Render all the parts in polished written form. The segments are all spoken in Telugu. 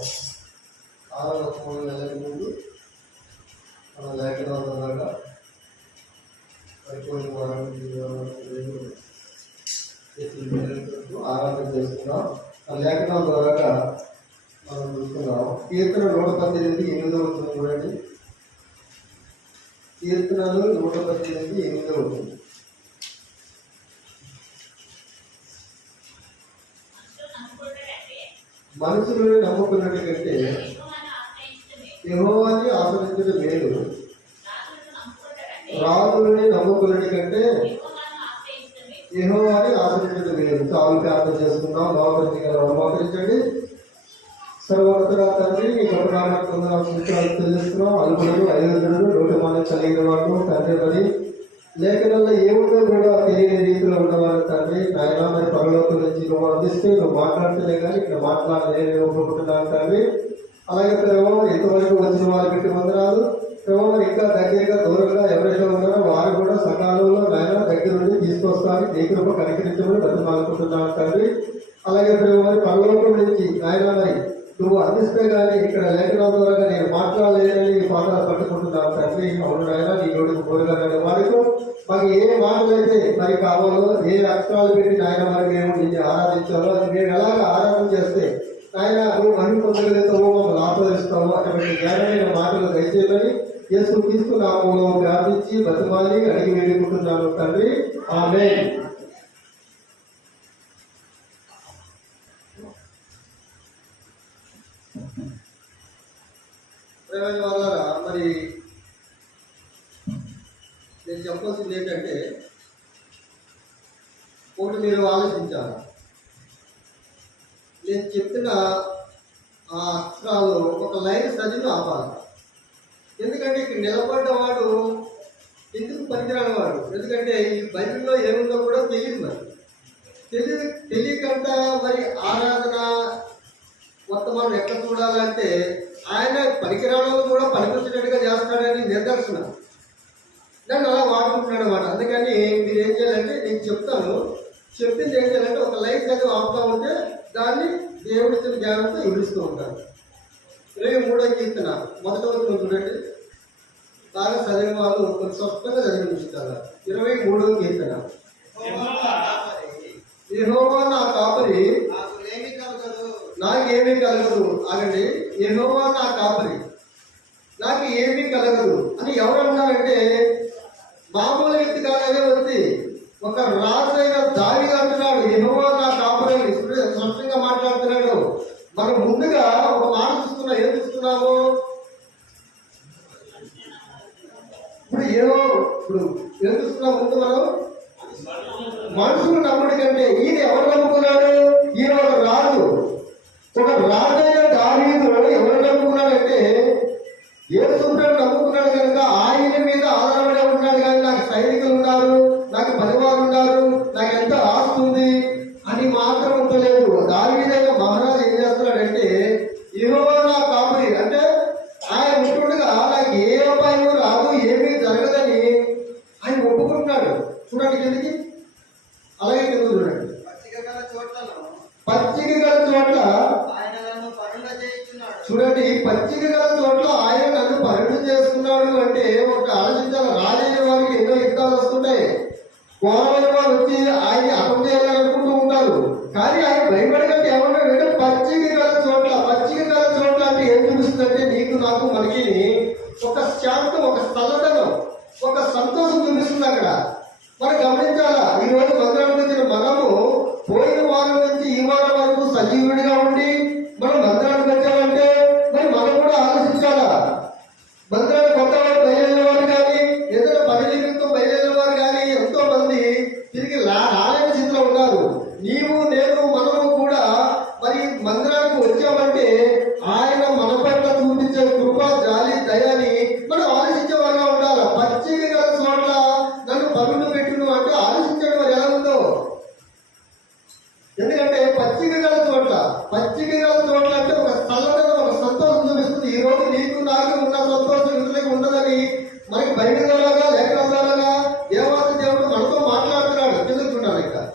3 నెలల ముందు మన లేఖనాల ద్వారా ఆరాధన చేస్తున్నాం. ఆ లేఖనాల ద్వారా మనం చూస్తున్నాం. కీర్తన 118 అవుతుంది చూడండి. కీర్తనలు 118 అవుతుంది. మనుషులను నమ్ముకున్నట్టు కంటే యెహోవాని ఆశ్రయించడం మేలు. రాజులని నమ్ముకున్నట్టు కంటే యెహోవాని ఆశ్రయించడం మేలు. చాలు ప్రార్థన చేసుకుందాం. మోకరించండి. సర్వోన్నతుడా తండ్రి, నీ గొప్పనామకు వందనాలు చెల్లిస్తున్నాం. అల్పులను అయోధులను లోటుమానం కలిగిన వాళ్ళు తండ్రి, మరి లేఖనంలో ఏముందో కూడా తెలియని రీతిలో ఉన్నవారు తండ్రి. నాయన మరి పరలోకం నుంచి నువ్వు అందిస్తే నువ్వు మాట్లాడుతున్నా కానీ ఇక్కడ మాట్లాడలేని ఒప్పుకుంటున్నాను తండ్రి. అలాగే ప్రభావ ఎంతవరకు వచ్చిన వారు పెట్టి వందనాలు ప్రభావ. ఇంకా దగ్గరగా దూరంగా ఎవరైతే ఉన్నారో వారు కూడా సకాలంలో నాయన దగ్గర నుండి తీసుకొస్తాను. నీ కృప కనికరించమని బతుమానుకుంటున్నాను తండ్రి. అలాగే ప్రభావ పరలోకం నుంచి నాయన మరి నువ్వు అందిస్తే కానీ ఇక్కడ లేఖనాల ద్వారా నేను మాట్లాడలేనని నీ పాఠాలు పట్టుకుంటున్నాను తండ్రి. అవును నాయన, నీ నోటికి కోరిక వాడితో మాకు ఏ మాటలైతే మరి కావాలో, ఏ అక్షరాలు పెట్టి నాయన మరి మేము నిన్ను ఆరాధించాలో అది మేము ఎలాగ ఆరాధన చేస్తే నాయన నువ్వు మహిమ పొందగలుగుతావో, మమ్మల్ని ఆస్వాదిస్తావో అటువంటి జ్ఞానమైన మాటలు దయచేయమని యేసు క్రీస్తు నామములో ప్రార్థించి బతిమాలి అడిగి వేడుకుంటున్నాను తండ్రి. ఆమేన్. వాళ్ళరా మరి నేను చెప్పాల్సింది ఏంటంటే, ఒకటి మీరు ఆలోచించాలి. నేను చెప్పిన ఆ అక్షరాలు ఒక లైన్ చదివి ఆపాలి. ఎందుకంటే ఇక్కడ నిలబడ్డవాడు ఎందుకు పనికిరాని వాడు. ఎందుకంటే ఈ బైబిల్లో ఏముందో కూడా తెలియదు. మరి తెలియకంట మరి ఆరాధన మొత్తం మనం ఎట్లా చూడాలంటే ఆయన పనికిరాలను కూడా పనికొచ్చినట్టుగా చేస్తాడని నిదర్శనం. దాన్ని అలా వాడుకుంటున్నాడు అన్నమాట. అందుకని మీరు ఏం చేయాలంటే, నేను చెప్తాను, చెప్పింది ఏం చేయాలంటే ఒక లైఫ్ చదివి ఆపుతా ఉంటే దాన్ని దేవుడిచ్చిన జ్ఞానంతో వివరిస్తూ ఉంటారు. 23వ కీర్తన 1వ వచనం చూడండి. బాగా చదివిన వాళ్ళు కొంచెం స్పష్టంగా చదివిస్తారు. 23వ కీర్తన. యెహోవా నా కాపరి, నాకేమీ కలగదు. ఆగండి. యెహోవా నా కాపరి, నాకు ఏమీ కలగదు అని ఎవరు అన్నారంటే మామూలు వ్యక్తి కాదనే ఉంది. ఒక రాజైన దావీదు అంటున్నాడు యెహోవా నా కాపరి, స్పష్టంగా మాట్లాడుతున్నాడు. మనం ముందుగా ఒక మాట చూస్తున్నాం. ఏం చూస్తున్నాము? ఇప్పుడు ఏం చూస్తున్నాం? ముందు మనం మనుషులు నమ్ముడి కంటే ఈయన ఎవరు నమ్ముకున్నాడు? ఈయన ఒక రాజు. ఒక రాజైన దావీదు ఎవరు నమ్ముకున్నాడంటే యేసుప్రభువును నమ్ముకున్నాడు కనుక ఆయన మీద ఆధారపడే ఉన్నాడు. కానీ నాకు సైనికులు ఉన్నారు, నాకు పరివారం ఉన్నారు, నాకు ఎంత ఆస్తి ఉంది అని మాత్రం ఉండలేదు. దావీదైన మహారాజు ఏం చేస్తున్నాడంటే యెహోవా నా కాపరి అంటే ఆయన ఉంటుండగా నాకు ఏ అపాయం రాదు, ఏమీ జరగదని ఆయన ఒప్పుకుంటున్నాడు. చూడండి కిందకి. అలాగే కింద చూడండి. పచ్చిక గల చోట్ల చూడండి. పచ్చిక గల చోట్ల ఆయన నన్ను పరుడు చేసుకున్నాడు అంటే ఒక ఆలోచించాలి. రాజైన వారికి ఎన్నో యుద్ధాలు వస్తుంటాయి. కోరమైన వారు వచ్చి ఆయన అర్థం చేయాలని అనుకుంటూ ఉంటారు. కానీ ఆయన భయపడకంటే ఏమన్నాడంటే పచ్చిక గల చోట్ల. పచ్చిక గల చోట్ల అంటే ఏం చూపిస్తుందంటే నీకు నాకు మనకి ఒక శాంతం, ఒక స్థలతనం, ఒక సంతోషం చూపిస్తుంది అక్కడ. మనం గమనించాలా. ఈ రోజు మందిరానికి వచ్చిన మనము పోయిన వారం నుంచి ఈ వారం వరకు సజీవుడిగా ఉండి మనం మందిరానికి వచ్చామంటే మరి మనం కూడా ఆలోచించాలా. మందిరానికి కొత్త వారు బయలుదేరిన వారు కానీ ఏదైనా పని నిమిత్తం బయలుదేరిన వారు కానీ ఎంతో మంది తిరిగి రాలేని స్థితిలో ఉన్నారు. నీవు నేను మనము కూడా మరి మందిరానికి వచ్చామంటే ఆయన మన పట్ల చూపించే కృప, జాలి, దయాని మనం ఆలోచించేవారుగా ఉండాలి. పచ్చిక గల చోట్ల నన్ను పనులు పెట్టును అంటే ఆలోచించడం మరి ఎలా ఉందో. ఎందుకంటే పచ్చిక గల చోట్ల అంటే ఒక స్థలంలో ఒక సంతోషం చూపిస్తుంది. ఈ రోజు నీకు నాకు ఉన్న సంతోషం ఇతరులకు ఉండదని మనకి బయట ద్వారాగా లేఖనం ద్వారాగా దేవాది దేవుడు మనతో మాట్లాడుతున్నాడు. తెలుసుకున్నాడు. ఇక్కడ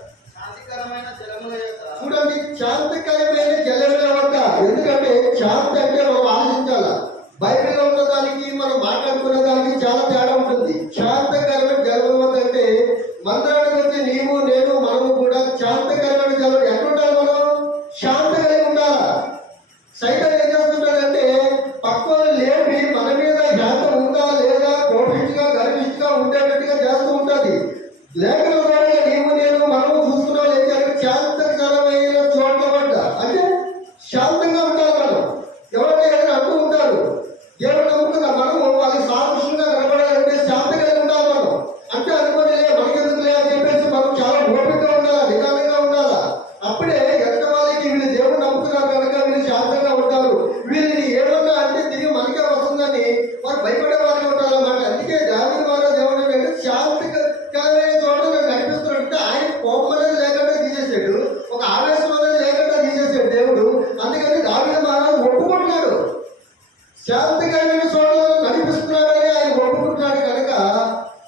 చూడండి, శాంతికరమైన జలముల వద్ద. ఎందుకంటే శాంతి అంటే మనం ఆలోచించాలా. బైబిల్లో ఉన్న దానికి మనం మాట్లాడుకునే దానికి చాలా తేడా ఉంటుంది. శాంతకరమైన జలం అంటే మందిరానికి వచ్చి నీవు నేను మనము కూడా శాంతకరమైన జలం ఎక్కడుండాలి? మనం శాంత కలిగి ఉండాలా. సైతం ఏం చేస్తుంటాడంటే పక్కన లేపి మన మీద శాంతం ఉందా లేదా కోపిష్టిగా గర్విష్టిగా ఉండేటట్టుగా చేస్తూ ఉంటుంది. లేఖన ద్వారా నీవు నేను మనము చూసుకున్నాం ఏంటంటే శాంతకరమైన చోట్ల పడ్డ అంటే శాంతంగా ఉండాలి. మనం ఎవరైనా ఏదైనా అంటూ ఉంటారు, దేవుడు నమ్ముకున్న మనము అది సాదృశ్యంగా కనబడాలంటే శాంత కలిగి ఉండాలి. మనం అంటే అనుకోని మనకెందుకులే అని చెప్పేసి మనం చాలా ఓపికగా ఉండాలా, నిదానంగా ఉండాలా. అప్పుడే ఎంత వాళ్ళకి వీళ్ళు దేవుడు నమ్ముకున్నారు కనుక వీళ్ళు శాంతంగా ఉంటారు, వీళ్ళని ఏమన్నా అంటే తిరిగి మనకే వస్తుందని వారు భయపడే వారికి ఉంటారన్నమాట. అందుకే దావీదు ద్వారా దేవుడు అంటే శాంతికరమైన చోట నడిపిస్తున్నాడంటే ఆయన కోపం అనేది లేకుండా తీసేసాడు, ఒక ఆవేశం అనేది లేకుండా తీసేసాడు దేవుడు. అందుకని దావీదు మహారాజు ఒప్పుకుంటున్నాడు, శాంతికరమైన చోట నడిపిస్తున్నాడని ఆయన ఒప్పుకుంటున్నాడు కనుక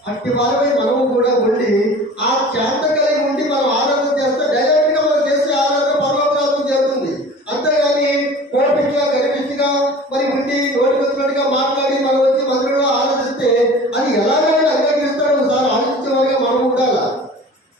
అట్టి వారిపై మనము కూడా ఉండి ఆ శాంత కలిగి ఉండి మనం ఆరాధన చేస్తే డైరెక్ట్ గా మనం చేసే ఆరాధన పరలోకరాజ్యం చేస్తుంది. అంతేగాని కోపిగా గరిష్టిగా మరి ఉండి నోటికి వచ్చినట్టుగా మాట్లాడి మనం వచ్చి మందిరంలో ఆరాధిస్తే అది ఎలాగైనా అంగీకరిస్తాడు. ఒకసారి ఆలోచించే వారిగా మనం ఉండాలా.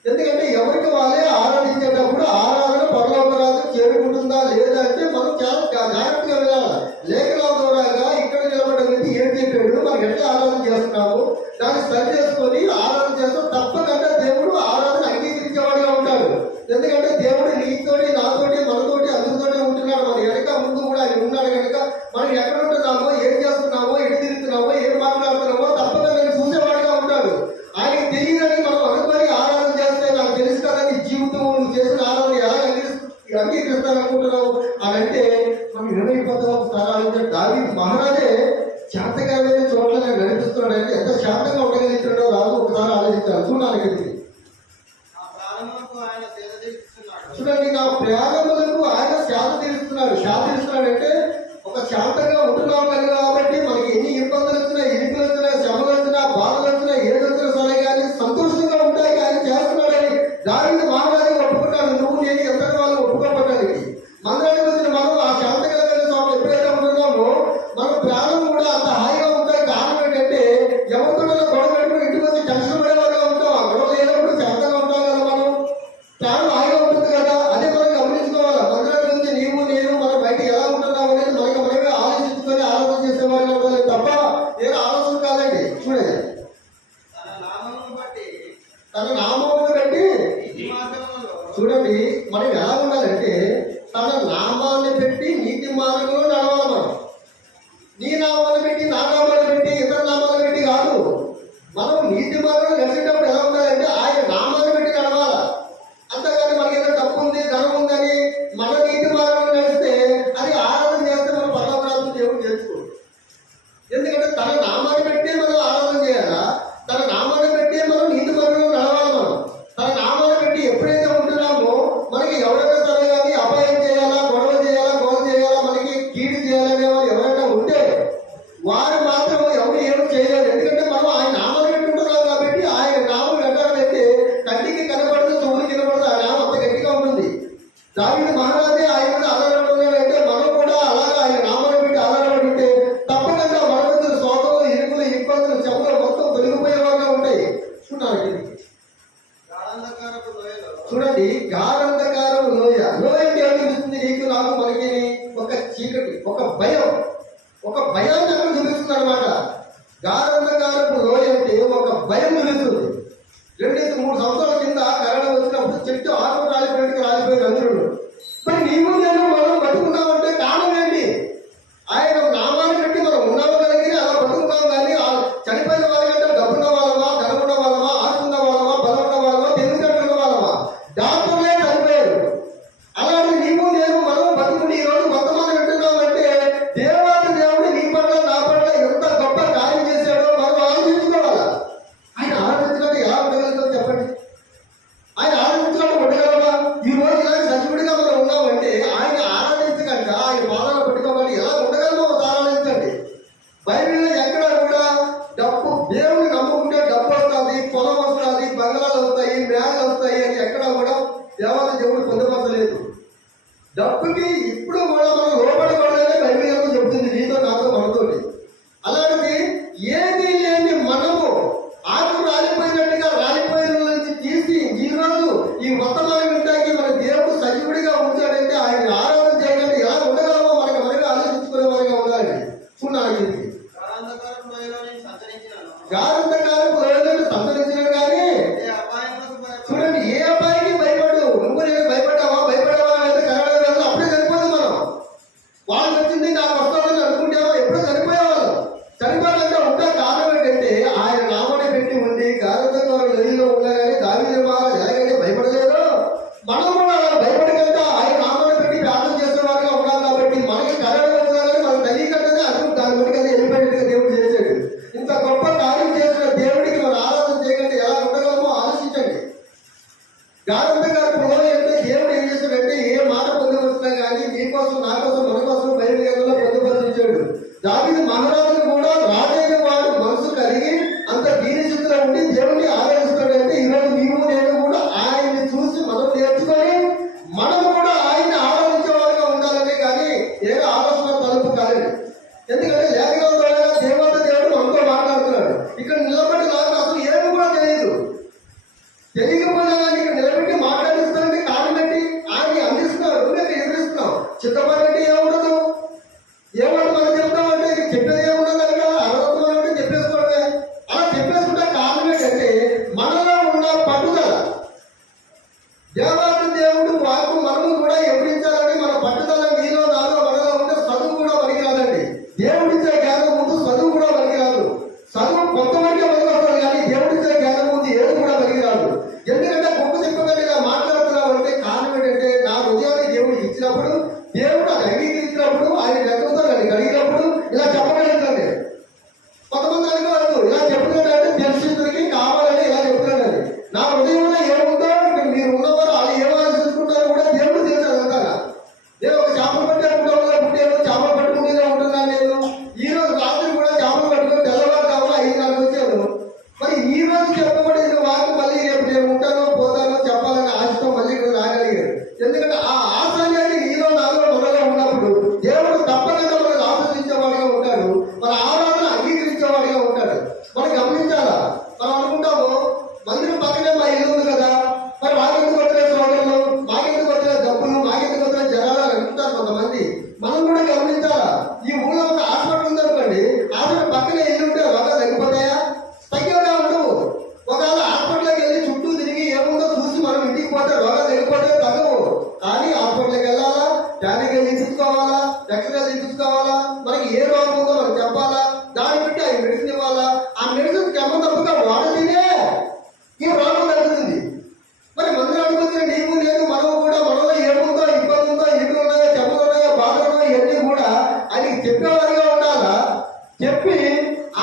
ఎందుకంటే ఎవరికి వాళ్ళే ఆరాధించేటప్పుడు ఆరాధన పరలోకరాజ్యం చేరుకుంటుందా లేదా అంటే మనం చాలా జాగ్రత్తగా వెళ్ళాలి. లేఖనాల ద్వారాగా ఇక్కడ నిలబడగలిగి ఏం చెప్పాడు, మనం ఎట్లా ఆరాధన చేస్తున్నాము దాన్ని సరి చేసుకొని ఆరాధన చేస్తాం. తప్పకుండా దేవుడు ఆరాధన అంగీకరించేవాడిగా ఉంటాడు. ఎందుకంటే దేవుడు నీతోటి నాతోటి మనతోటి అందరితోటి ఉంటున్నాడు. మన వెనక ముందు కూడా ఆయన ఉన్నాడు కనుక మనం ఎక్కడ ఉంటున్నామో ఏం చేస్తున్నామో ఎటు తిరుగుతున్నామో ఏం మాట్లాడుతున్నామో తప్పకుండా నేను చూసేవాడిగా ఉంటాడు. ఆయనకి తెలియదని మనం అనుకొని ఆరాధన చేస్తే నాకు తెలుసు కదా నీ జీవితం నువ్వు చేసిన ఆరాధన ఎలా అంగీకరిస్తాననుకుంటున్నావు అని అంటే మనం 20 స్థానాలు దావీదు మహారాజే శాంతకరమైన చోట్ల నేను నడిపిస్తున్నాడు అంటే ఎంత శాంతంగా ఉండగలుగుతున్నాడో రాజు ఒకసారి ఆలోచించాలి. చూడాలి చూడండి, నా ప్రాణములకు ఆయన శాంత తీరుస్తున్నాడు. శాంత తీరుస్తున్నాడు అంటే ఒక శాంతంగా ఉంటున్నాం కాబట్టి మనకి ఎన్ని ఇబ్బందులు వచ్చినా, ఇరుకులు వచ్చినా, శ్రమలు వచ్చినా, బాధలు వచ్చినా, ఏది వచ్చినా సరే కానీ సంతోషంగా ఉంటాయి ఆయన చేస్తున్నాడని దావీదు మహారాజు ఒప్పుకున్నాడు. నువ్వు నేను ఎంతటి వాళ్ళు ఒప్పుకోవడానికి మందిరానికి వచ్చిన మనం ఆ శాంతకరమైన చోట ఎప్పుడైతే ఉంటున్నామో మన ప్రాణం కూడా అంత హాయిగా ఉంటాయి. కారణం ఏంటంటే ఎవరితో గొడవ పెట్టుకుని ఇంటికి వచ్చి టెన్షన్ పడేవాళ్ళగా ఉంటాం. ఆ గొడవ లేనప్పుడు శాంతంగా ఉంటాం కదా, మనం ప్రాణం హాయిగా ఉంటుంది కదా. అదే మనం గమనించుకోవాలి. మందిరానికి వచ్చి నీవు నేను మనం బయట ఎలా ఉంటున్నాం అనేది మనకి మనమే ఆలోచించుకొని ఆలోచన చేసేవాళ్ళు ఉండాలి తప్ప నేను ఆలోచన కాదండి. చూడండి, తన నామమును బట్టి చూడండి మనం ఎలా ఉండాలంటే తన నామాన్ని పెట్టి నీతి మార్గంలో నడవాలి. మనం నీ నామాన్ని పెట్టి నా నామాన్ని పెట్టి ఇతర నామాన్ని పెట్టి కాదు. మనం నీతి మార్గంలో నడిచేటప్పుడు ఎలా ఉండాలంటే ఆయన నామాన్ని పెట్టి నడవాలా. అంతేగాని మనకి ఏదో డబ్బు ఉంది ధనం ఉందని మన నీతి మార్గంలో నడిస్తే అది ఆరాధన చేస్తే మనం పరలోకరాజ్యం దేవుడు చేసుకోడు. ఎందుకంటే తన నామాన్ని పెట్టి మనం ఆరాధన చేయాలా, తన నామాన్ని పెట్టి మనం నీతి మార్గంలో నడవాలి. మనం తన నామాన్ని పెట్టి ఎప్పుడైతే ఉంటున్నామో మనకి ఎవరైనా సరే కానీ అపాయం చేయాలా, గొడవ చేయాలా, గోల చేయాలా, మనకి కీడు చేయాలనే వారు ఎవరైనా ఉంటే వారు మాత్రం ఎవరు ఏమి చేయలేరు. ఎందుకంటే మనం ఆయన నామాన్ని పెట్టి ఉంటున్నాం కాబట్టి ఆయన నామం వెంటాడైతే కంటికి కనబడదు, చెవులు కనబడదు, ఆ నామం అంత గట్టిగా ఉంటుంది. దావీదు మహారాజే ఆయన మీద ఆధారపడుతున్నాడంటే మనం కూడా అలాగా ఆయన నామాన్ని పెట్టి ఆధారపడి ఉంటే తప్పకుండా మన మీద శోధనలు, ఇరుకులు, ఇబ్బందులు, చెవులు మొత్తం తొలగిపోయేవారుగా ఉంటాయి. చూడండి, గాఢంధకారపు లోయ. లోయ అంటే ఏమనిపిస్తుంది నీకు నాకు మనకి? ఒక చీకటి, ఒక భయం, ఒక భయాన్ని అక్కడ చూపిస్తుంది అనమాట. గాఢంధకారపు లోయ అంటే ఒక భయం నిలుస్తుంది. 2-3 సంవత్సరాల కింద కరోనా వచ్చినప్పుడు చెట్టు ఆటో రాలిపోయినట్టుగా రాలిపోయారు అందరూ. మరి నీవు నేను మనం బతుకున్నామంటే కారణం ఏంటి? ఆయన నామాన్ని పెట్టి మనం ఉన్నాము కలిగి అలా బతుకున్నాం. కానీ చనిపోయిన వాళ్ళకంటే డబ్బున్న వాళ్ళమా, ధనమున్న వాళ్ళమా, ఆస్తున్న వాళ్ళమా, బలమున్న వాళ్ళమా, తెలివితేటలున్న వాళ్ళమా? డాక్టర్లే చనిపోయారు. అలాంటి నీవు నేను మనం బతుకుని ఈ రోజు కొంతమంది వింటున్నామంటే దేవాది దేవుడు నీ పట్ల నా పట్ల ఎంత గొప్ప కార్యం చేశాడో మనం ఆలోచించుకోవాలా. ఆయన ఆలోచించినట్టు ఎలా ఉండగలుగుతాం చెప్పండి? ఆయన ఆలోచించినట్టు ఉండగలమా? ఈ రోజు ఇలా సజీవుడిగా మనం ఉన్నామంటే ఆయన ఆరాధించకంట, ఆయన పాదాలు పట్టుకోవాలి ఎలా ఉండగలమో ఆలోచించండి. బైబిల్లో ఎక్కడ కూడా డబ్బు, దేవుని నమ్ముకుంటే డబ్బు వస్తుంది, పొలం వస్తుంది, బంగాళాలు వస్తాయి, మేళలు వస్తాయి అని ఎక్కడ కూడా దేవాలయ దేవుడు పొందపరచలేదు. డబ్బుకి ఇప్పుడు కూడా మనం లోపడకూడదనే బైబిల్ ఏమో చెబుతుంది, నీతో నాతో మనతోటి. అలాంటి ఏది లేని మనము ఆకు రాలిపోయినట్టుగా రాలిపోయిన నుంచి తీసి ఈ రోజు ఈ వర్తమానం వింటానికి మన దేవుడు సజీవుడిగా ఉంచాడంటే ఆయన ఆరాధన చేయడానికి ఎలా ఉండగలమో మనకి మనగా ఆలోచించుకునే వారిగా ఉండాలి. చూడాలి గారంతకాలపు లోయలను సంతరించినాడు కానీ చూడండి, ఏ అబ్బాయికి భయపడు. నువ్వు నేను భయపడ్డావా అయితే కరోనా అప్పుడే చనిపోదు. మనం వాళ్ళు వచ్చింది నాకు వస్తుందని అనుకుంటావా ఎప్పుడో చనిపోయేవాళ్ళు. చనిపోవాలంటే ఉంటే కారణం ఏంటంటే ఆయన నామని పెట్టి ఉండి గారంతకాలం లోయలో ఉన్నా కానీ దావీదు మహారాజు ఎలాగైతే భయపడలేదు, మనం కూడా అలా భయపడకుండా ఆయన నామని పెట్టి ప్రార్థన చేసే వారిగా ఉన్నాం. కాబట్టి మనకి కరోనా వచ్చినా కానీ మనకు తెలియకుండానే అర్థం దాని బట్టి అది వెళ్ళిపోయినట్టుగా దేవుడు చేశాడు. ఇంత గొప్ప కార్యం చేసిన దేవుడికి మనం ఆరాధన చేయకుండా ఎలా ఉండగలమో ఆలోచించండి. గారంతకాలపు లోయ అంటే దేవుడు ఏం చేశాడంటే ఏ మాట పొందుకొచ్చినా కానీ నీకోసం నా కోసం మన కోసం బైబిల్ గ్రంథంలో పొందుపరిచాడు. దావీదు మహారాజును కూడా రాజైన వాడు మనసు కలిగి అంత దీనస్థితిలో ఉండి దేవుడిని ఆరాధిస్తాడంటే ఈరోజు నీవు నేను కూడా ఆయన్ని చూసి మనం నేర్చుకొని మనం కూడా ఆయన్ని ఆరాధించే వారిగా ఉండాలనే కానీ ఏ ఆలోచన తలుపు కాలేదు. ఎందుకంటే లేఖనాల ద్వారా దేవుడు మనతో మాట్లాడుతున్నాడు. ఇక్కడ నిలబడి నాకు అసలు ఏమి కూడా తెలియకపోయినా కానీ ఇక్కడ నిలబెట్టి మాట్లాడిస్తానంటే కారణం పెట్టి ఆయన్ని అందిస్తున్నాడు. నువ్వు ఎదురిస్తున్నావు. చిత్తపడి ఏముండదు, ఏమంటే మనం చెప్తామంటే చెప్పేది ఏముండదు కదా, అరవత్వం అంటే చెప్పేసుకోవడమే. అలా చెప్పేసుకుంటే కారణం ఏంటంటే మనలో ఉన్న పట్టుదల. దేవాది దేవుడు వాకు మనము కూడా ఎదిరించాలని మన పట్టుదల నీలో నాలో మనలో ఉంటే చదువు కూడా పనికిరాదండి. దేవుడిచ్చే జ్ఞానం ముందు చదువు కూడా పనికిరాదు. చదువు కొంతవరకే పనికొస్తుంది కానీ దేవుడిచ్చే జ్ఞానం ముందు ఏది కూడా పనికిరాదు. ఎందుకంటే గొప్ప చెప్పగానే ఇలా మాట్లాడుతున్నావు అంటే కారణం ఏంటంటే నా హృదయాన్ని దేవుడికి ఇచ్చినప్పుడు, దేవుడు అది అంగీకరించినప్పుడు, ఆయన లెక్కలతో నన్ను కలిగినప్పుడు ఇలా చెప్పగలుగుతాను. కొంతమంది అనుకోవచ్చు ఇలా చెప్తున్నాడంటే తెలిసిందికి కావాలని ఇలా చెప్తున్నాడు. నా హృదయంలో ఏముందో మీరు ఉన్నవారు వాళ్ళు ఏం ఆలోచించుకుంటారో కూడా దేవుడు తెలుసు. అదంతా నేను ఒక చేపలు పట్టే కుటుంబంలో పుట్టాను, చేపలు పట్టుకునేదే ఉంటున్నాను. నేను ఈ రోజు రాత్రి కూడా చేపలు పట్టుకుని తెల్లవారు కావాలి 5-4 వచ్చాను. మరి ఈ రోజు చెప్పబడిన వారికి మళ్ళీ రేపు నేను ఉంటానో పోతానో చెప్పాలని ఆశతో మళ్ళీ ఇక్కడ రాగలిగారు. ఎందుకంటే ఆ ఆశ అనేది నీలో నాలో మనలో ఉన్నప్పుడు దేవుడు తప్పకుండా మనకు ఆస్వాదించేవాడిగా ఉంటాడు, మన ఆరాధన అంగీకరించేవాడిగా ఉంటాడు. మనం గమనించాలా. మనం అనుకుంటాము మందిరం పక్కనే మా ఇల్లు ఉంది కదా, మరి మాకెందుకు వచ్చిన సోదరులు, మాకెందుకు వచ్చిన డబ్బులు, మాకెందుకు వచ్చిన జనాలు అనుకుంటారు కొంతమంది. మనం కూడా గమనించాలా. ఈ ఊళ్ళో ఒక హాస్పిటల్ ఉందనుకోండి, హాస్పిటల్ పక్కనే ఇల్లు ఉంటే రోగాలు తగ్గిపోతాయా? తగ్గేలా ఉండవు. ఒకవేళ హాస్పిటల్కి వెళ్ళి చుట్టూ తిరిగి ఏముందో చూసి మనం ఇంటికి పోతే రోగాలు తగ్గిపోతే తగ్గవు. కానీ హాస్పిటల్కి వెళ్ళాలా, దానికి వెళ్ళి తీసుకోవాలా, ఎక్స్రేలు తీసుకోవాలా, మనకి ఏ రోగం ఉందో మనకు చెప్పాలా, దాన్ని బట్టి ఆ మెడిసిన్ ఇవ్వాలా. ఆ మెడిసిన్ క్రమం తప్పుగా వాడితేనే ఈ రోగం తగ్గుతుంది. మరి మందులు వచ్చిన నీవు నేను మనం కూడా మనలో ఏముందో ఇబ్బంది ఉందో, ఇల్లు ఉన్నాయో, చెప్పులు ఉన్నాయో, బాధలు ఉన్నాయో ఇవన్నీ కూడా ఆయనకి చెప్పేవారిగా ఉండాలా. చెప్పి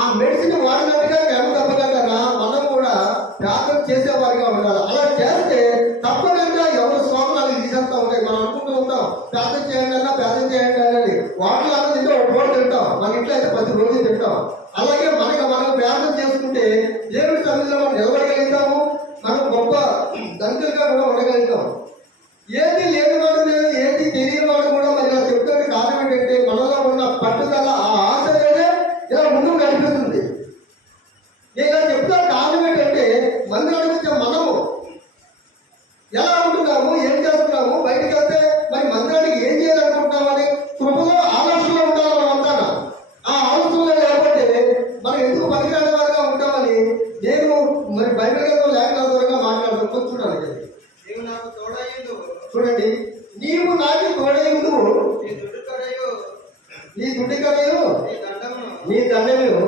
ఆ మెడిసిన్ వాడినట్టుగా క్రమం తప్పకుండా మనం కూడా ప్రార్థన చేసేవారిగా ఉండాలి. అలా చేస్తే తప్పకుండా ఎవరు స్వామినాలు తీసేస్తా ఉంటాయి. మనం అనుకుంటూ ఉంటాం ప్రార్థన చేయండి అని. వాటిలో అన్నది తింటే ఒక రోజు తింటాం, మన ఇంట్లో అయితే ప్రతి రోజు తింటాం. అలాగే మనం ప్రార్థన చేసుకుంటే దేవుడి సన్నిధిలో మనం నిలబడగలుగుతాము, మనం గొప్ప దంతులుగా కూడా ఉండగలుగుతాం. ఏది లేనివాడు లేదు, ఏది తెలియని వాడు కూడా మరి ఇలా చెప్తున్న కారణం ఏంటంటే మనలో ఉన్న పట్టుదల, ఆ ఆశ అనేది ఇలా ముందుకు కనిపిస్తుంది. నేను ఇలా చెప్తాను కారణం ఏంటంటే మందిరానికి వచ్చే మనము ఎలా ఉంటున్నాము, ఏం చేస్తున్నాము, బయటికి వెళ్తే మరి మందిరానికి ఏం చేయాలనుకుంటున్నాము అని కృపలో ఆలోచనలో ఉండాలి. మనం అంతా ఆ ఆలోచనలో లేకపోతే మనం ఎందుకు పనికిరాని వారిగా ఉంటామని నేను మరి బైబిల్ గ్రంథం లేఖనాల ద్వారా మాట్లాడుతూ చూడాలి. చూడండి, నీవు నాకు తోడైందు, నీ దుడ్డికరయు నీ దండము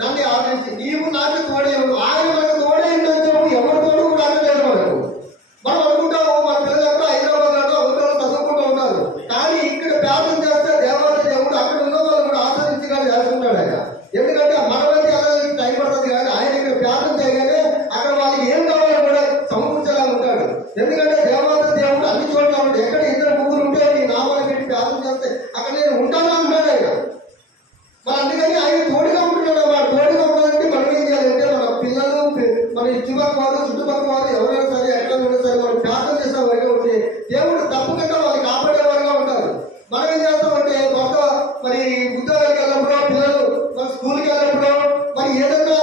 నన్ను ఆదరించి నీవు నాకు తోడైండు. ఆయన మనకు తోడైండు అని చెప్పు ఎవరి తోడు కూడా అనలేదు. మనం అనుకుంటాము మన పిల్లలంతా హైదరాబాద్లో ఉంటారు, చదువుకుంటూ ఉంటారు. కానీ ఇక్కడ ప్రార్థన చేస్తే దేవాలయ దేవుడు అక్కడ ఉన్న వాళ్ళు కూడా ఆచరించి కానీ చేస్తున్నాడు ఆయన. ఎందుకంటే మన వచ్చి వెళ్ళడానికి టైం పడుతుంది కానీ ఆయన ఇక్కడ ప్రార్థన చేయగానే అక్కడ వాళ్ళకి ఏం కావాలో కూడా సమకూర్చేలా ఉంటాడు. ఎందుకంటే దేవాలయ దేవుడు అన్ని చోట్ల ఉంటాడు. ఎక్కడ 2-3 ఉంటే నీ నామాన్ని పెట్టి ప్రార్థన చేస్తే అక్కడ నేను ఉంటానా అంటాడు ఆయన. మరి అందుకని ఆయన తోడుగా ఉంటున్నాడు. వాడు తోడుగా ఉండాలంటే మనం ఏం చేయాలంటే మన పిల్లలు, మన చుట్టుపక్కల వారు ఎవరైనా సరే ఎక్కడ ఉన్నా సరే మనం ప్రార్థన చేసే వారిగా ఉంటే దేవుడు తప్పకుండా వాళ్ళకి అంటే కొత్త మరి ఉద్యోగానికి వెళ్ళినప్పుడు పిల్లలు మరి స్కూల్కి వెళ్ళినప్పుడు మరి ఏదైనా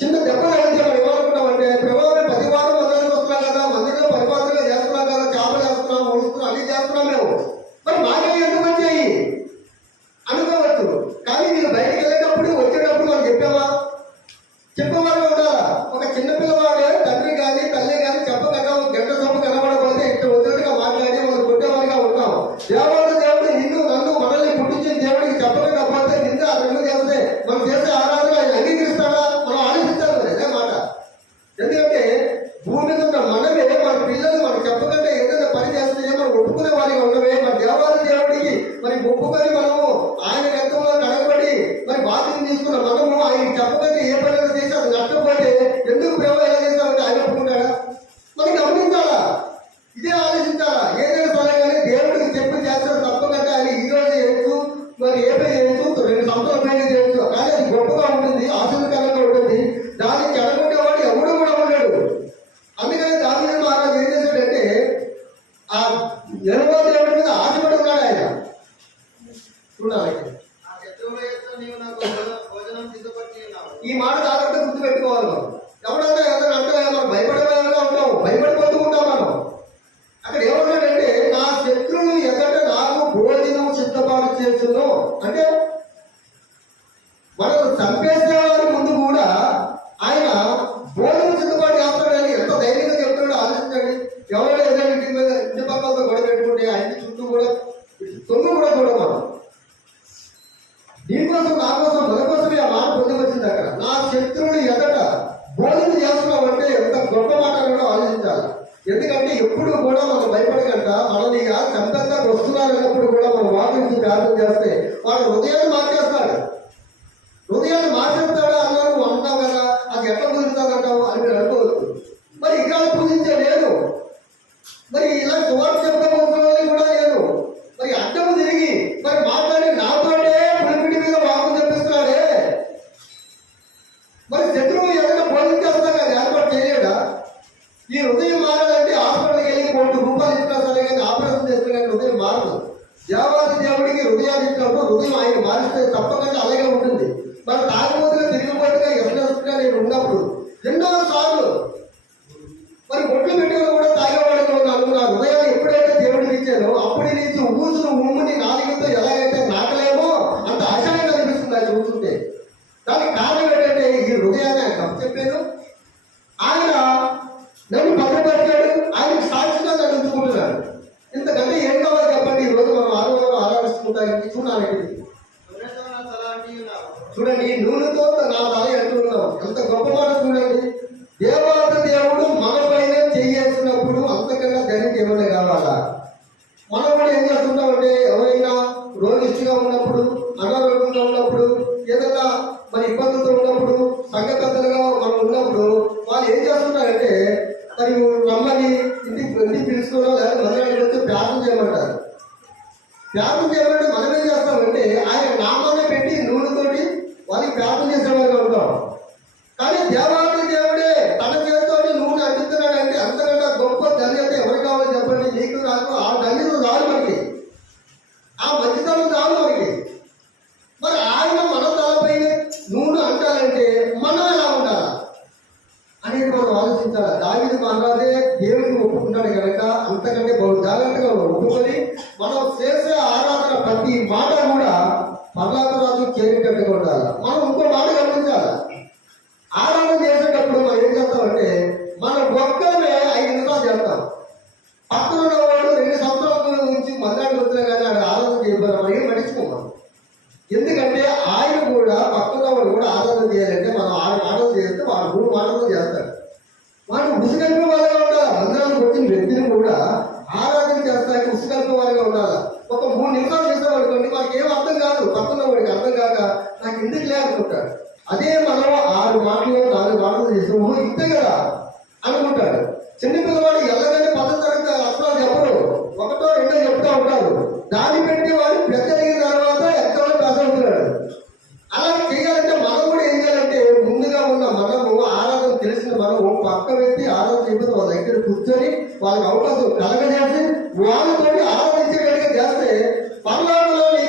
చిన్న దెబ్బ అయితే మనం ఏమనుకుంటామంటే ప్రభావం 10 వారం మందికి వస్తున్నాం కదా, మందిలో పరిపాలనగా చేస్తున్నాం కదా, చేపలు చేస్తున్నాం, ఊడుస్తున్నాం, అన్ని చేస్తున్నాం మేము, మరి మాకే ఎందుకు వచ్చాయి అనుకోవచ్చు. కానీ మీరు బయటకు వెళ్ళేటప్పుడు వచ్చేటప్పుడు మనం చెప్పేవాళ్ళు ఉండాలా. ఒక చిన్న పిల్లవాడే తండ్రి కానీ తల్లి కానీ చెప్పకుండా గంట సొమ్ము కనబడకపోతే ఇట్లా వచ్చినట్టుగా మాట్లాడి మనం కొట్టేవారిగా ఉంటాం. దేవుడు నిన్ను నన్ను మనల్ని పుట్టించిన దేవుడికి చెప్పకపోతే నింద రెండు చేస్తే మనం చేసే ఆరాధన ఆయన అంగీకరిస్తాడా? మనం ఆలోచించాలి అదే మాట. ఎందుకంటే భూమి మీద ఉన్న మనమే మన పిల్లలు మనం చెప్పకుండా ఏదైనా పని చేస్తే మనం ఒప్పుకునే వారిగా ఉండవే. మన దేవుడికి మరి ఒప్పుకొని మనము ఆయన రక్తంలో కడగబడి మరి బాధ్యత తీసుకున్న మనము ఆయన చెప్పకుండా ఏ పని చేసి అది నష్టపోతే ఎందుకు ప్రేమ ఎలా చేస్తామంటే ఆయన ఒప్పుకుంటాడా? మనం గమనించాలా, ఇదే ఆలోచించాలా. ఏదైనా సరే కానీ దేవుడికి చెప్పి చేస్తారు తప్పకుండా ఆయన ఈ రోజు చేయొచ్చు, మరి ఏ పని చేయొచ్చు, 2 సంవత్సరాల పైన చేయొచ్చు, కానీ అది గొప్పగా ఉంటుంది, ఆశీర్వదకరంగా ఉంటుంది. దాన్ని చెడగొట్టేవాడు ఎవడు కూడా ఉండడు. అందుకని దావీదు మహారాజు ఏం చేశాడంటే ఆ యెహోవా దేవుడి మీద ఆశపడి ఉన్నాడు ఆయన. చూడాలి, ఈ మాట జాగ్రత్తగా గుర్తు పెట్టుకోవాలి. మనం ఎవడన్నా ఏదైనా అంటే మనం భయపడేలా ఉంటాం, భయపడిపోతూ ఉంటాం మనం. అక్కడ ఏమన్నాడంటే నా శత్రువులు ఎదట నాకు భోజనం సిద్ధపాటు చేస్తును అంటే మనకు చంపేసేవారి ముందు కూడా ఆయన భోజనం సిద్ధపాటు చేస్తాడని ఎంత ధైర్యంగా చెప్తాడో ఆలోచించండి. ఎవరైనా ఏదైనా ఇంటి పక్కలతో గొడవ పెట్టుకుంటే ఆయన చుట్టూ కూడా తొమ్మిది కూడా చూడం మనం. దీనికోసం నా కోసం మన కోసమే ఆ మాట పొందవచ్చింది. అక్కడ నా శత్రువుని ఎదట భోజనం చేస్తున్నాం అంటే ఎంత గొప్ప మాట కూడా ఆలోచించాలి. ఎందుకంటే ఎప్పుడు కూడా మనం భయపడకుండా మనల్ని చంపంగా వస్తున్నారు అన్నప్పుడు కూడా మనం వాటిని ప్రార్థన చేస్తే వాడు హృదయాన్ని మార్చేస్తాడు. హృదయాన్ని మార్చేస్తాడు అన్నారు నువ్వు అంటావు కదా, అది ఎట్లా పూజిస్తానంటావు అని మీరు అనుకోవచ్చు. మరి ఇక్కడ పూజించే లేదు, మరి ఇలా సువార్త చెప్పకపోతున్న కూడా లేదు. మరి అడ్డము తిరిగి మరి మాట్లాడి నాతోటే పులిపిడి మీద వాకు చెప్పిస్తున్నాడే. మరి శత్రువు ఏదైనా బోధించేస్తా కానీ ఏర్పాటు చేయలేడా? ఈ హృదయం మారాలంటే హాస్పిటల్కి వెళ్ళి ₹1,00,000 ఇచ్చినా సరే కానీ ఆపరేషన్ చేస్తే కానీ హృదయం మారదు. దేవాది దేవుడికి హృదయాన్ని ఇచ్చినప్పుడు హృదయం ఆయన మారిస్తే తప్పకుండా అలాగే ఉంటుంది. మరి తాగుబోతుగా తిరిగిపోతుగా ఎఫ్ఎస్గా నేను ఉన్నప్పుడు 2వ సార్లు మరి బొట్లు పెట్టుకుని కూడా తాగేవాడుగా ఉన్నాను. నా హృదయాన్ని ఎప్పుడైతే దేవుడికి ఇచ్చానో అప్పటి నుంచి ఊసును ఉమ్ముని నాలుగుతో ఎలాగైతే నాటలేమో అంత ఆశయంగా అనిపిస్తుంది అది చూస్తుంటే. దానికి కారణం ఏంటంటే ఈ హృదయాన్ని ఆయన తప్పు చెప్పాను, ఆయన నన్ను భద్రపరిచాడు, ఆయనకు సాక్షిగా నన్ను ఉంచుకుంటున్నాడు. ఇంతకంటే ఏం కావాలి చెప్పండి? ఈ రోజు మనం ఆరాధించుకుంటానికి చూడండి, నూనెతో నా తల అంటున్నాం. ఎంత గొప్ప మాట చూడండి. దేవాద దేవుడు మన పైన చేయాల్సినప్పుడు అంతకన్నా ధైర్యం ఏమైనా కావాలా? మనం కూడా ఏం చేస్తుంటామంటే ఎవరైనా రోగిష్టిగా ఉన్నప్పుడు, అనారోగ్యంగా ఉన్నప్పుడు, ఏదైనా మరి ఇబ్బందులతో ఉన్నప్పుడు, సంఘ పెద్దలుగా మనం ఉన్నప్పుడు వాళ్ళు ఏం చేస్తుంటారంటే మరి రమ్మని ఇంటికి పిలుచుకోవడం లేదా మందిరానికి వచ్చి ప్రార్థన చేయమంటారు. ప్రార్థన చేయమంటే మనం ఏం చేస్తామంటే ఆయన నామాన్ని పెట్టి నూనెతోటి వాళ్ళకి ప్రార్థన చేసేవారుగా ఉంటాం. కానీ దేవాది దేవుడే తన చేతితో నూనె అందిస్తున్నాడంటే అంతకంటే గొప్ప ధన్యత ఎవరు కావాలో చెప్పండి? నీకు నాకు ఆ ధన్యత చాలు మనకి, ఆ మంచితనం చాలు మనకి. మరి ఆయన మన తలపైన నూనె అంటారంటే మనం ఎలా ఉండాలా అనేది మనం ఆలోచించాలి. దావీదు మహారాజే దేవుడిని ఒప్పుకుంటాడు కనుక అంతకంటే బహు జాగ్రత్తగా ఒప్పుకొని మనం చేసే ఆరాధన ప్రతి మాట కూడా పర్లాతరాజు చేరేటట్టుగా ఉండాలి. మనం ఇంకో మాట గమనించాలి. ఆరాధన చేసేటప్పుడు మనం ఏం చేస్తామంటే మనం ఒక్కనే 5 నిమిషాలు చేస్తాం. పక్కన ఉన్నవాడు 2 సంవత్సరాల నుంచి మందాడికి వచ్చినా కానీ ఆడ ఆరాధన చేయబోదు, మనం ఏం పట్టించుకోం. ఎందుకంటే ఆయన కూడా పక్కన వాడు కూడా ఆరాధన చేయాలంటే మనం 6 మాటలు చేస్తే వాడు 3 మాటలు చేస్తాడు. వాడు ఉసుగల్పే వాళ్ళగా ఉండాలి. మందిరానికి వచ్చిన వ్యక్తిని కూడా ఆరాధన చేస్తానికి ఉసుగల్పే వాళ్ళగా ఉండాలి. ఒక 3 నిమిషాలు చేసేవాడు కొన్ని మనకి ఏం అర్థం కాదు, పక్కన వాడికి అర్థం కాక నాకు ఎందుకు లేకుంటాడు. అదే మనం 6 మాటలు 4 మాటలు చేసాము ఇంతే కదా అనుకుంటాడు. చిన్నపిల్లవాడు ఎల్లగానే 10వ తరగతి అక్షరాలు చెప్పరు, 1, 2 చెప్తా ఉంటారు. దాన్ని పెట్టి వాడు పెద్ద అయిన తర్వాత ఎక్కడ పాస్ అవుతున్నాడు. అలా చేయాలంటే మనం కూడా ఏం చేయాలంటే ముందుగా ఉన్న మనము ఆరాధన తెలిసిన మనము పక్క వ్యక్తి ఆరాధన చేయకపోతే వాళ్ళ దగ్గర కూర్చొని వాళ్ళకి అవకాశం కలగజేసి వాళ్ళతో ఆరాధించేటట్టుగా చేస్తే పర్లోకంలో నీ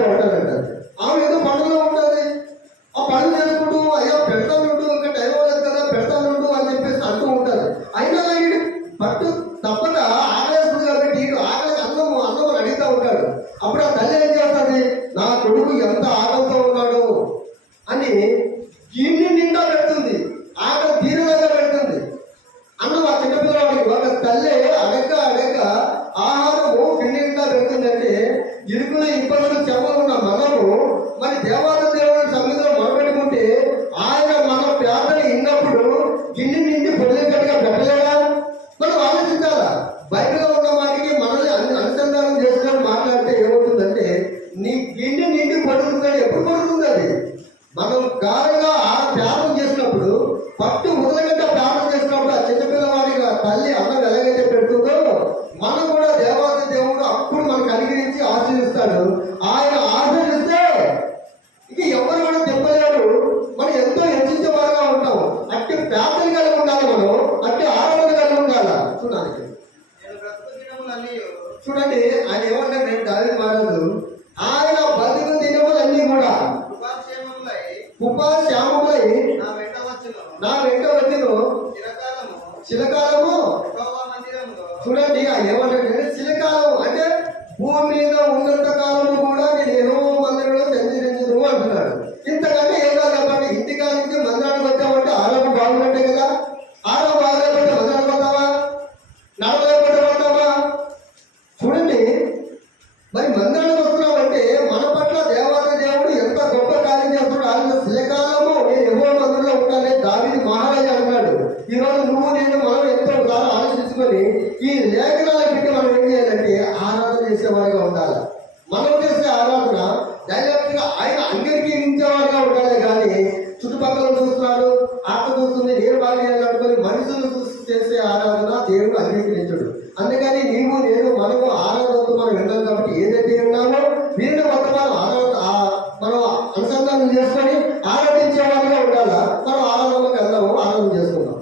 గారు ఉంటారంట. ఆమె ఏదో పండుగలో ఉంటుంది, ఆ పనులు చేసుకుంటూ అయ్యా పెడతానుండు, ఇంకా టైం అవ్వలేదు కదా పెడతానుండు అని చెప్పేసి అంటూ ఉంటారు. అయినా వీడు పట్టు తప్పక ఆకలేస్తుంది కాబట్టి వీడు ఆకలి అన్నం అని అడుగుతూ ఉంటాడు. అప్పుడు ఆ తల్లి ఏం చేస్తుంది, నా కొడుకు ఎంత ఆకలితో ఉన్నాడు అని గిన్నె నిండా పెడుతుంది, ఆకలి తీరగా పెడుతుంది. అన్నం ఆ చిన్నపిల్లవాడికి ఒక తల్లి అడగ ఆహారము గిన్నె నిండా పెడుతుందంటే ఇరుకులు ఇబ్బందులు చెప్పనున్న మనము మరి దేవాలయ దేవుడి సన్నిధిలో మొదలుపెట్టుకుంటే ఆయన మన ప్రార్థన విన్నప్పుడు గిన్నె నిండి పొడిగట్టుగా పెట్టలేదా? మనం ఆలోచించాలా. బయటలో ఉన్న వాటికి మనల్ని అనుసంధానం చేసుకొని మాట్లాడితే ఏమవుతుందంటే నీ గిన్నె నిండి పడుతుందని ఎప్పుడు పడుతుంది? అది మనం గాఢంగా ప్రార్థన చేసినప్పుడు పట్టు మొదలగడ్డ ప్రార్థన చేసినప్పుడు ఆ చిన్నపిల్లవాడికి తల్లి అన్నం ఎలాగైతే పెడుతుందో మనం కూడా దేవాలయ దేవుడు అప్పుడు మనకు అనుగ్రహించి ఆశీర్వదిస్తాడు. ఆయన ఆశీర్వదిస్తే ఇక ఎవరు కూడా చెప్పలేరు. మనం ఎంతో హెచ్చించే వారుగా ఉంటాం. అట్టి ప్రార్థన కలిగి ఉండాలి, మనం అట్టి ఆరాధన కలిగి ఉండాలి. చూడండి ఆయన ఏమంటారు, నేను దాని మారదు, ఆయన బతుకు దినములన్నీ కూడా ఉపాశ్యాములై నా వెంట వచ్చును చిరకాలము. చూడండి ఆయన ఏమంటాడు, చిరకాలం అంటే భూమి మీద ఉన్నంత కాలము కూడా నేను ఏదో మందిరంలో సంచరించను అంటున్నాడు. ఇంతకంటే ఏం కాదు చెప్పండి. ఇంటికాడ నుంచి మందిరానికి వచ్చామంటే ఆరోగ్యం బాగుంటే కదా, ఆరోగ్యం బాగలేకపోతే మందిరానికి వస్తావా, నడవలేకపోతే వస్తావా? చూడండి మరి మందిరానికి వస్తున్నామంటే మన పట్ల దేవాలయ దేవుడు ఎంత గొప్ప కార్యం చేస్తున్నాడు. ఆయన చిరకాలము నేను ఎవరో మందిరంలో ఉంటానే దావీదు మహారాజు అంటున్నాడు. ఈరోజు నువ్వు నేను మనం ఎంతో సార్లు ఆలోచించుకొని ఈ లేఖనాల పెట్టి మనం ఏం చేయాలంటే ఆరాధన చేసేవాడిగా ఉండాలి. మనం చేసే ఆరాధన డైరెక్ట్ గా ఆయన అంగీకరించేవాడిగా ఉండాలి. కానీ చుట్టుపక్కల చూస్తున్నాడు, ఆట చూస్తుంది, నేను బాగా అనుకొని మనుషులు చూసి చేసే ఆరాధన దేవుడు అంగీకరించడు. అందుకని నీవు నేను మనము ఆరాధనతో మనం విన్నాం కాబట్టి ఏదైతే ఉన్నామో వీరిని మొత్తం మనం అనుసంధానం చేసుకొని ఆరాధించే వాడిగా ఉండాలా. మనం ఆరాధనలోకి వెళ్దాము, ఆరాధన చేసుకుందాం.